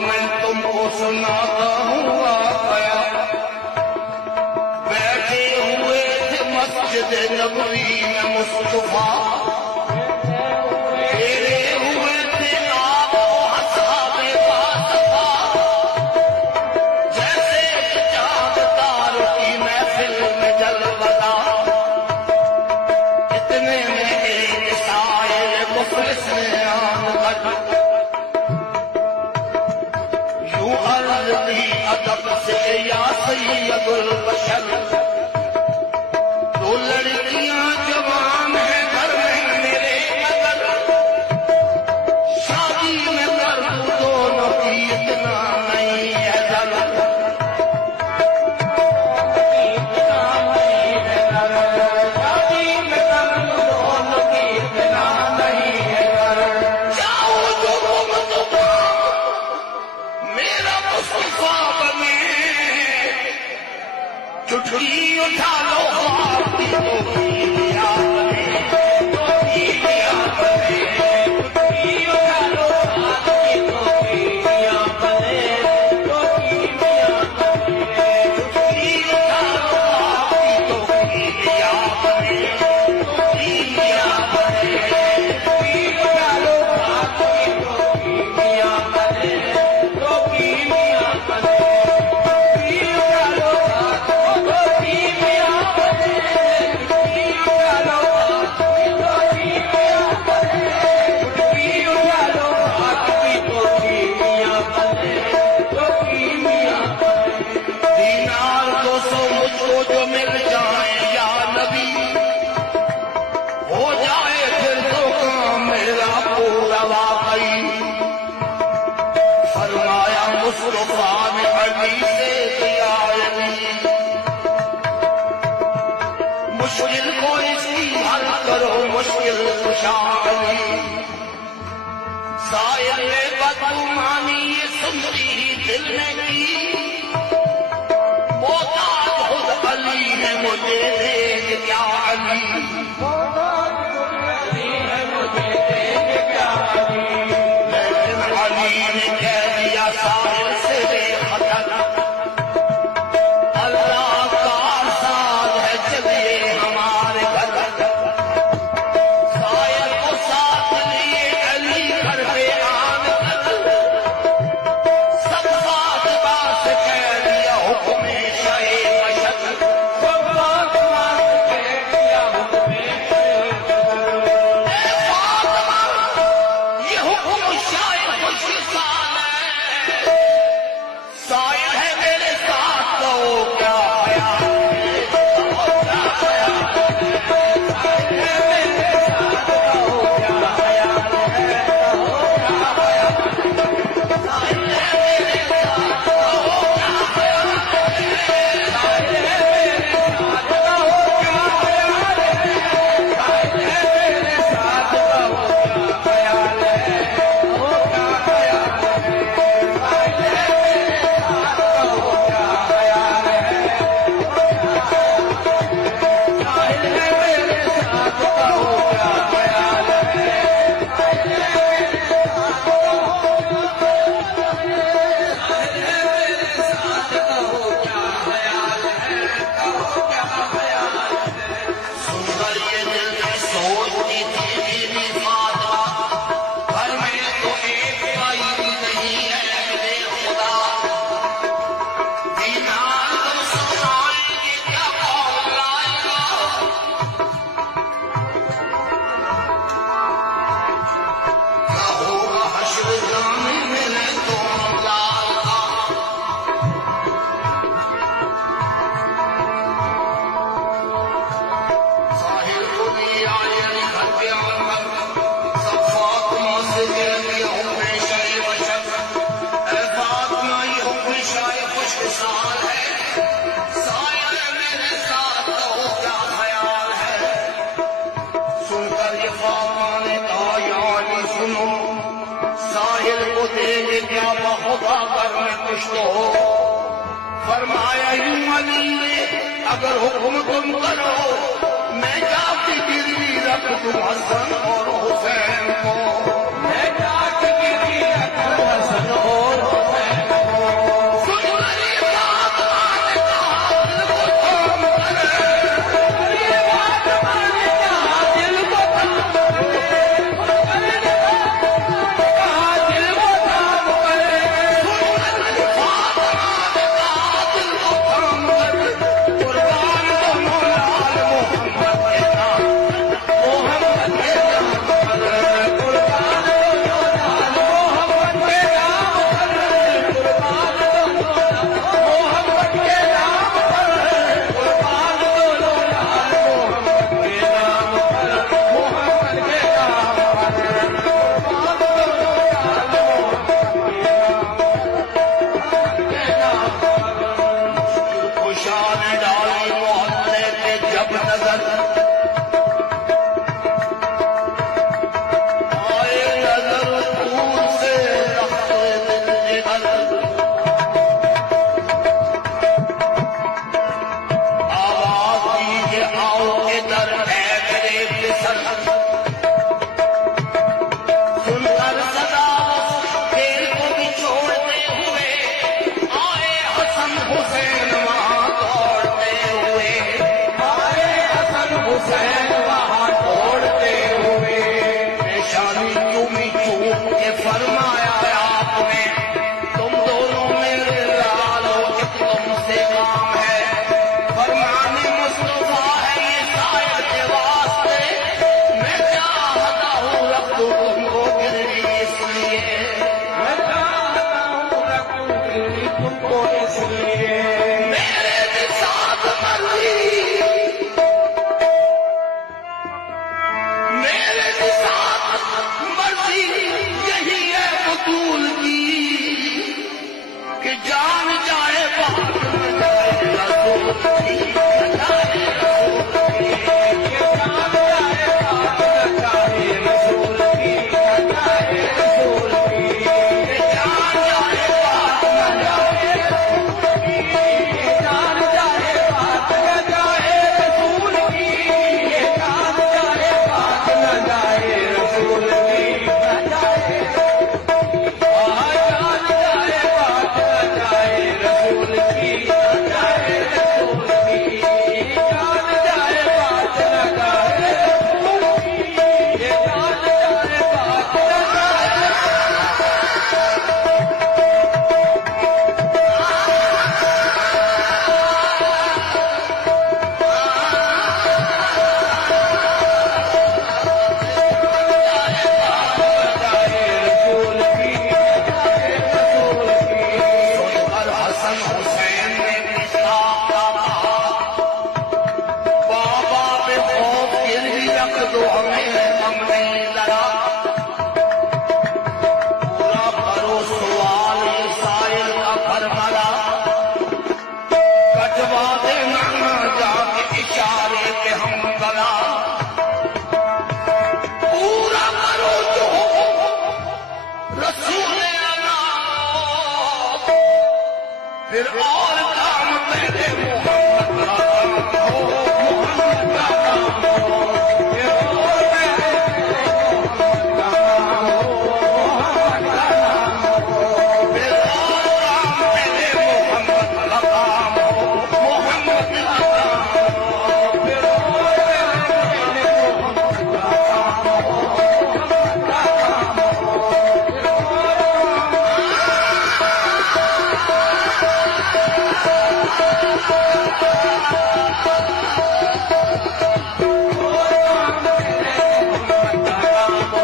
میں تم کو سناتا ہوں واقعہ بیٹھے ہوئے تھے مسجد نبوی میں مصطفیٰ پھیرے ہوئے تھے آپ و اصحاب باصفا جیسے چاند تاروں کی محفل میں جلوتا اتنے میں ایک سائل مفلس نے آن کر یوں عرض کی ادب سے یا سید البشر دو لڑکیاں جوان ہیں گھر میں میرے مگر شادی میں کر دونوں کی اتنا نہیں ہے ضرور شادی میں کر دونوں کی اتنا نہیں ہے ضرور جاؤ جو مصطفیٰ میرا مصطفیٰ بنے چٹکی اٹھا لو خواب کی توفیقیا بنے توفیقیا بنے چٹکی اٹھا لو خواب کی توفیقیا بنے توفیقیا بنے چٹکی اٹھا لو خواب کی توفیقیا بنے توفیقیا بنے چٹکی اٹھا لو خواب کی توفیقیا بنے توفیقیا بنے دینار 200 مجھ کو جو مل جائیں یا نبی ہو جائے پھر تو کام میرا پورا واقعی فرمایا مصطفیٰ نے علی سے دیا علی مشکل کو اس کی حل کرو مشکل کشا علی سائل نے بدگمانی یہ سنتی ہی دل نے کی محتاج خود علی ہے مجھے دیکھ کیا علی محتاج خود علی ہے مجھے دیکھ کیا علی لیکن علی نے کہہ دیا سائل سے بے خطر اللہ کار ساز ہے چلیے ہمارے گھر سائل کو ساتھ لیے علی گھر پہ آن کر سب فاطمہ سے کہہ دیا حکم شاہ بشر سب فاطمہ سے کہہ دیا حکم شاہ بشر اے فاطمہ یہ حکم شاہ بشر سائل ہے میرے ساتھ تو کیا خیال ہے کیا خیال ہے سائل ہے میرے ساتھ تو کیا خیال ہے کیا خیال ہے سائل ہے میرے ساتھ تو کیا خیال ہے سائل ہے میرے ساتھ تو کیا خیال ہے سائل ہے میرے ساتھ تو کیا خیال ہے کیا خیال ہے سائل ہے کیا بخدا کر میں کچھ تو ہو فرمایا یوں علی نے اگر حکم تم کرو میں جا کے گروی رکھ دوں حسن اور حسین کو میں جا کے گروی رکھ دوں حسن اور تم کو اس لیے میرے بھی ساتھ مرضی میرے بھی ساتھ مرضی یہی ہے بطول کی کہ جان جائے بات نہ جائے رسول کی جائے رسول کی کہ جان جائے بات نہ جائے رسول کی جائے رسول کی کہ جان جائے بات نہ جائے رسول کی جان جائے بات نہ جائے رسول کی جان جائے بات نہ جائے رسول کی جان جائے رسول کی جائے رسول کی جان جائے بات نہ جائے رسول کی جان جائے بات نہ جائے رسول کی جائے رسول کی سن کر حسن حسین نے نثار کہا بابا پہ خوف گروی رکھ دو ہم نہیں لڑا پورا کرو سوال یہ سائل کا کربلا کٹوا دینا جا کے اشارے پہ ہم گلا پورا کرو جو رسول اللہ پھر اور کام پہلے محمد کا کام ہو محمد کا کام ہو پھر اور پہلے محمد کا کام ہو محمد کا کام ہو پھر اور کام پہلے محمد کا کام ہو محمد کا کام ہو پھر اور پہلے محمد کا کام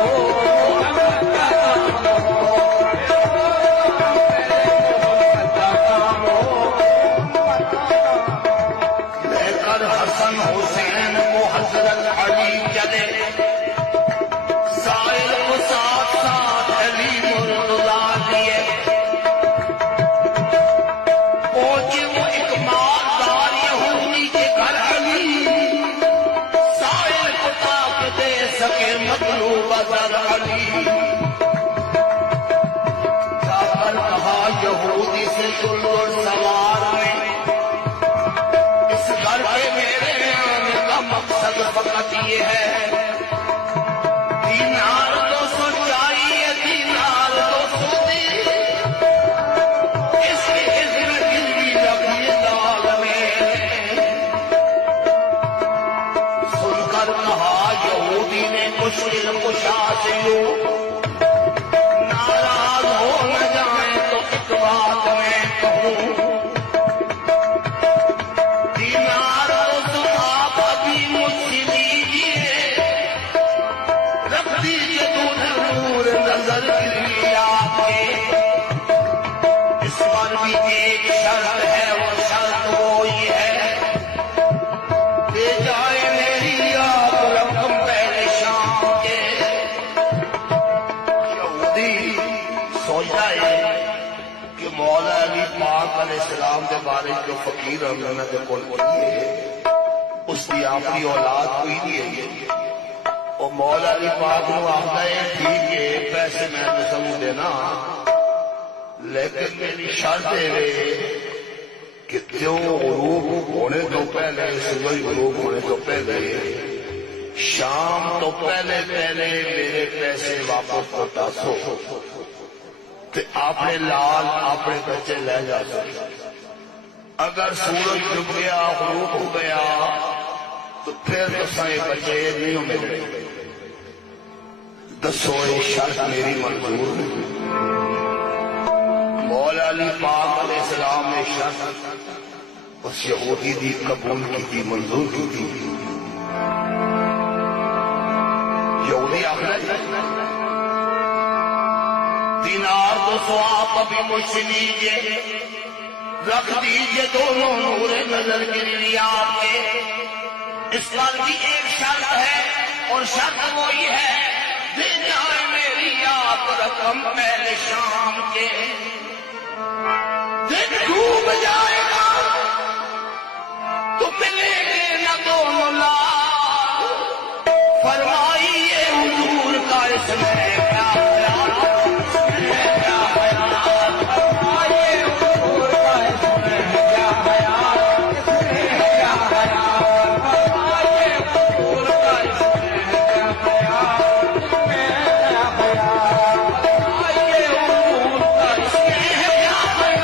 ہو محمد کا کام لے کر حسن حسین کو حضرت علی چلے سائل کو ساتھ ساتھ علی مرتضیٰ لیے پہنچے وہ ایک مالدار یہودی کے گھر علی سائل کو طاقت دے سکے مطلوب ذر علی جا کر کہا یہودی سے شلور سوار میں اس گھر کے میرے آنے کا مقصد فقط یہ ہے دینار تو سو چاہیے دینار تو سو دے اس کے عزم گروی رکھیے داغ میں سن کر کہا یہودی نے مشکل کشا سے لو ناراض ہو نہ جائیں تو ایک بات میں کہوں دینار تو آپ ابھی مجھ سے لیجیے رکھ دیجیے دودھ نور نظر گری آپ کے اس پر بھی ایک شرط ہے وہ شرط وہی ہے لے جائے میری آپ رقم پہلے شام کے یہودی سوچتا ہے کہ مولا علی پاک علیہ السلام کے بارے جو فقیر ہم نے کول کیے اس کی اپنی اولاد کوئی نہیں ہے اور مولا علی پاک نو آخر ہے ٹھیک ہے پیسے میں نسل دینا لیکن میری شرط ہے کہ تیوں غروب ہونے تو پہلے سورج غروب ہونے تو پہلے شام تو پہلے میرے پیسے واپس پہنچا سو اپنے لال اپنے بچے لے جا سکتے اگر سورج ڈوب گیا غروب ہو گیا تو پھر تو سارے بچے نہیں ملے دسو یہ شرط میری منظور ہے مولا علی پاک علیہ السلام نے شرط اس یہودی دی قبول کی تھی منظور کی تھی یہودی آخر دینار 200 آپ ابھی مجھ سے لیجیے رکھ دیجئے دونوں نور نظر کے لیے آپ کے. اس پر بھی ایک شرط ہے اور شرط وہی ہے دے جائے میری آپ رقم پہلے شام کے. دن ڈوب جائے گا تو ملے گے نہ دونوں لال. فرمائیے حضور کا اس میں کیا خیال, اس میں کیا خیال. فرمائیے حضور کا اس میں کیا خیال, اس میں کیا خیال. فرمائیے حضور کا اس میں کیا خیال, اس میں کیا خیال. فرمائیے حضور کا اس میں کیا خیال.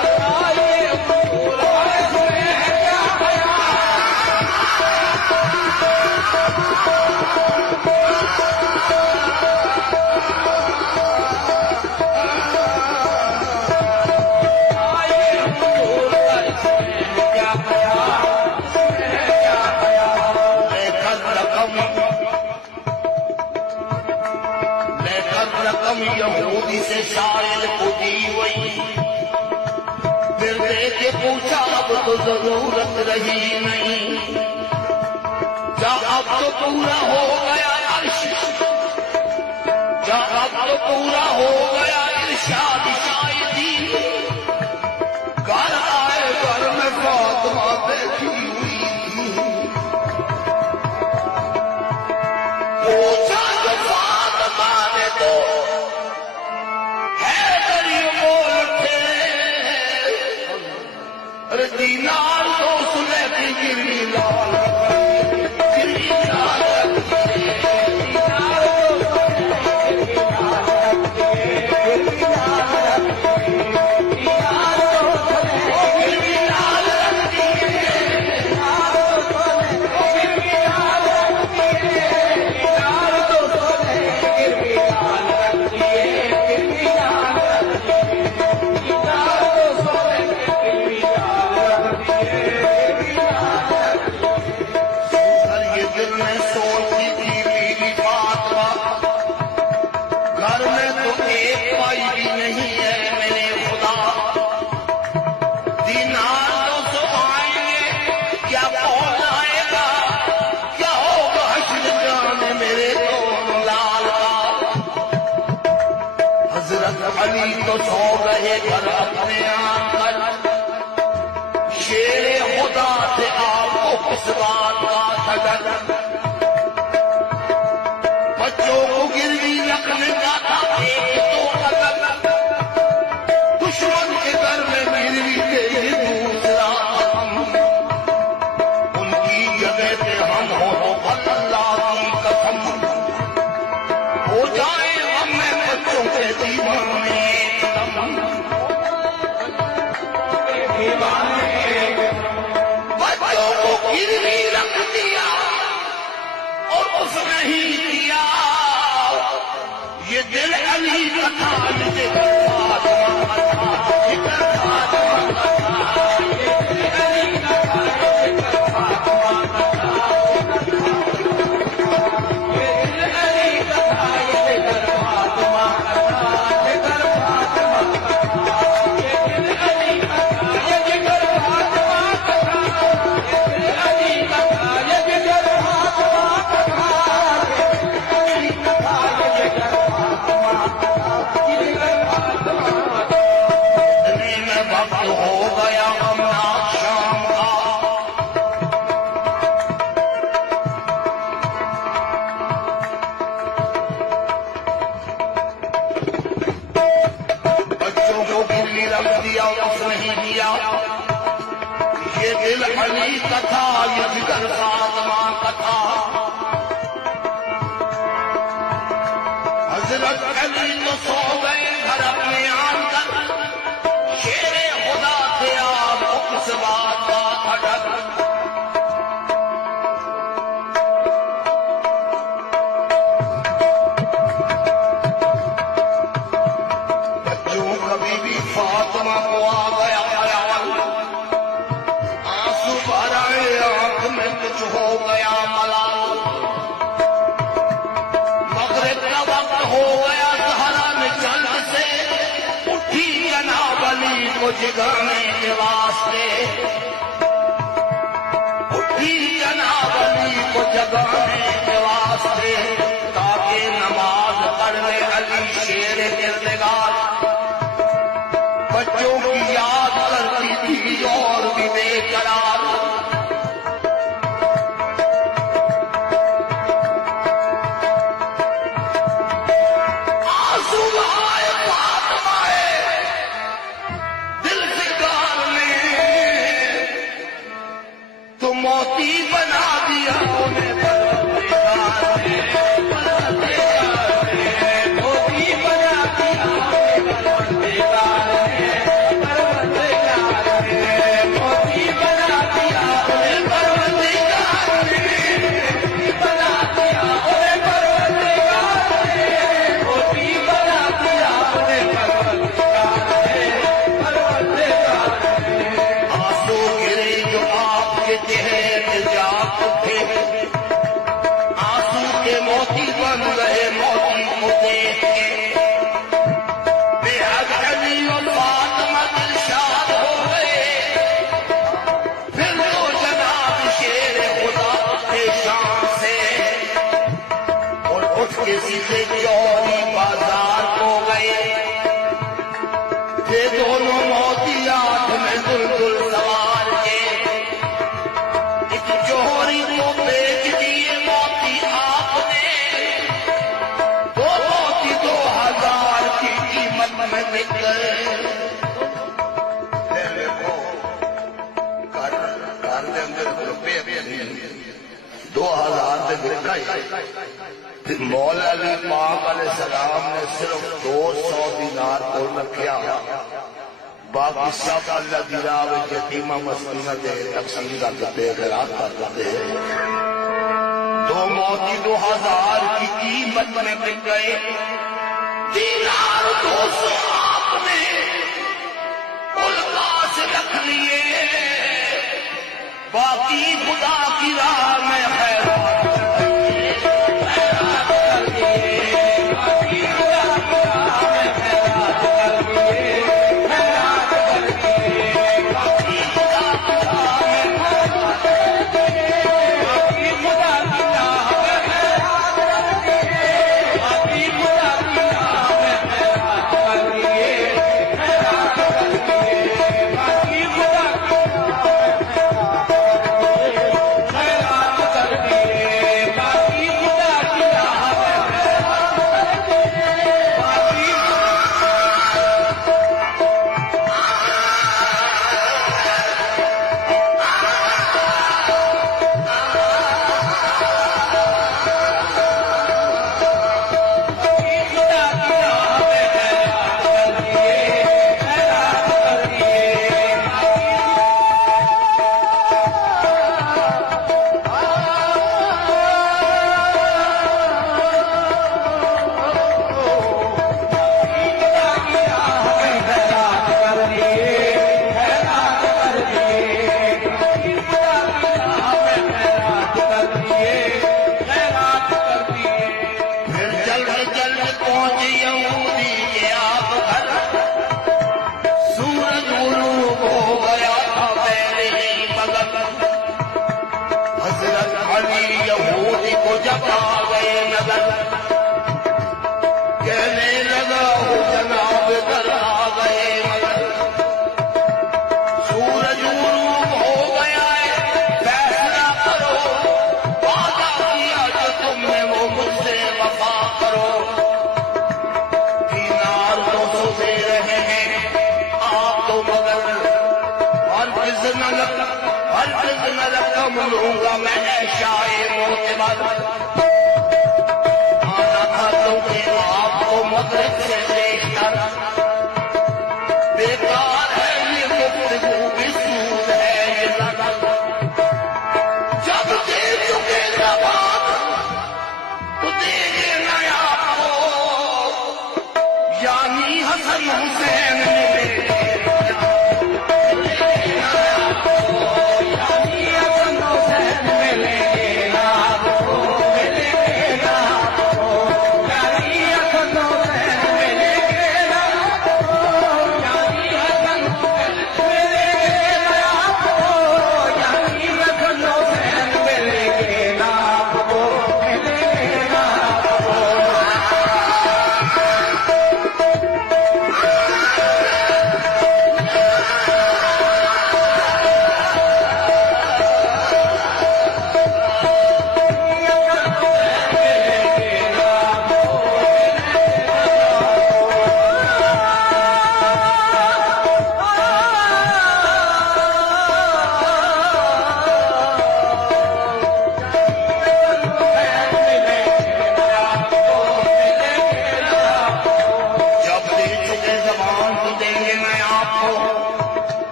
فرمائیے حضور کا اس میں کیا خیال. یہودی سے شاید کو دی ہوئی, پھر دے کے پوچھا اب تو ضرورت رہی نہیں. جا اب تو پورا ہو گیا عرش, جا اب تو پورا ہو گیا ارشاد شاہدی. گھر آئے گھر میں فاطمہ بیٹھی ہوئی تھی. پوچھا تو فاطمہ نے تو دینار تو سنے کی گروی لال, گروی لال رکھیے. دینار تو سنے کی گروی لال رکھیے. دینار تو سنے کی گروی لال رکھیے. دینار تو سنے کی گروی لال رکھیے. دینار تو سنے کی گروی لال رکھیے. گروی لال رکھیے. دینار تو سنے کی گروی لال. یہ دل میں سوچتی تھی بیوی فاطمہ, گھر میں تو ایک پائی بھی نہیں ہے میرے خدا. دینار تو سو آئیں گے, کیا پہنچ آئے گا, کیا ہوگا حشر جانے میرے دونوں لال کا. حضرت علی تو سو گئے گھر اپنے آنگن, شیر خدا سے آپ کو کس بات کا تھا ڈر. بچوں کو گروی رکھنے کا تھا ایک تو قدر, دشمن کے گھر میں گروی کے دوسرا ہم. ان کی جگہ پہ ہم ہو تو اللہ کی قسم ہو جائے ہم میں بچوں کے دیوانے ایک دم. بچوں کو گروی رکھ دیا اور اس نے ہی دیا. یہ دل علی کا تھا, یہ دل فاطمہ کا تھا, یہ دل فاطمہ کا تھا. یہ دل علی کا تھا, یہ دل فاطمہ کا تھا. یہ دل علی کا تھا, یہ دل فاطمہ کا تھا. یہ دل فاطمہ کا تھا. یہ دل علی کا تھا, یہ دل فاطمہ کا تھا. یہ دل علی کا تھا, یہ دل فاطمہ کا تھا. یہ دل علی کا تھا, یہ دل فاطمہ کا تھا. یہ دل فاطمہ کا تھا. اتنے میں وقت ہو گیا غمناک شام کا. بچوں کو گروی رکھ دیا اور اس نہیں دیا. یہ دل علی کا تھا, یہ دل فاطمہ کا تھا. حضرت علی تو سو گئے گھر اپنے آنگن, شیر خدا سے آپ کو کس بات کا تھا ڈر. بچوں کبھی بھی فاطمہ کو آ گیا خیال, آنسو بھر آئے آنکھ میں کچھ ہو گیا ملال. مغرب کا وقت ہو گیا, سہارا میں جلد سے علی کو جگانے کے واسطے اٹھی جناب علی کو جگانے کے واسطے تاکہ نماز پڑھنے علی شیر کردگار بچوں کی یاد کرتی تھی اور بھی بے قرار آنسو آئے فاطمہ دل سے گارنے تو موتی بنا دیا انہیں پروردگار نے موتی بنا دیا سیدھے جوہری بازار کو گئے تھے دونوں موتیات میں دلدل سوار کے ایک جوہری کو بیچ دیے موتی آپ نے دو موتی 2000 کی قیمت میں بک گئے کار کے اندر روپے 2000 سے بک گئے مولا علی پاک علیہ السلام نے صرف 200 دینار کول رکھیا باقی سب اللہ دی راہ وچ یتیماں مسکیناں دے تقسیم کرتے خیرات کرتے دو موتی 2000 کی قیمت میں بک گئے دینار 200 آپ نے القا سے رکھ لیے باقی خدا کی راہ میں خیرات لوں گا میں شاعر معتبر آنا تھا تمہیں آپ کو مغرب سے دیکھ کر بیکار ہے یہ گفتگو بھی سود ہے یہ نظر جب دے چکے زبان تو دے دینا آپ کو یعنی حسن حسین نے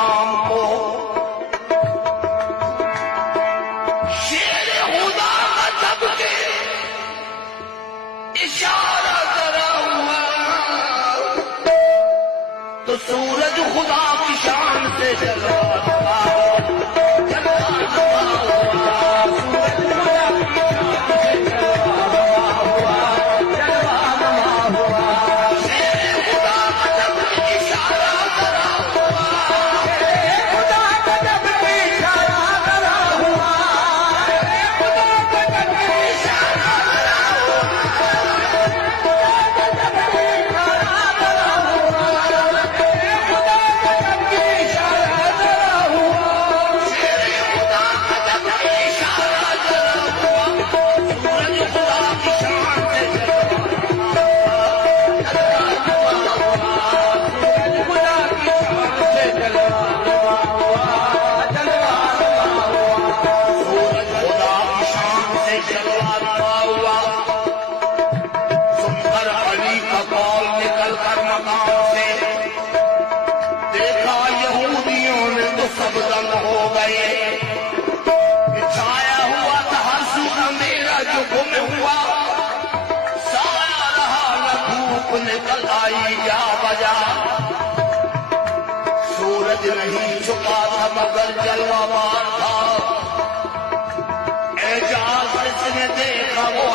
مقام کو شیر خدا کا جب کے اشارہ کرا ہوا تو سورج خدا کی شان سے جلوا ہوا جلوا ہوا سورج خدا کی شان سے جلوا ہوا جلوا ہوا شیر خدا کا جب کے اشارہ کرا ہوا خدا کا جب کے اشارہ کرا ہوا خدا کا جب کے اشارہ کرا سب دم ہو گئے چھایا ہوا تھا ہر سو میرا جو گم ہوا سایہ رہا نہ دھوپ نکل آئی جا بجا سورج نہیں چھپا تھا مگر جلوہ مار تھا اعجاز اس نے دیکھا وہ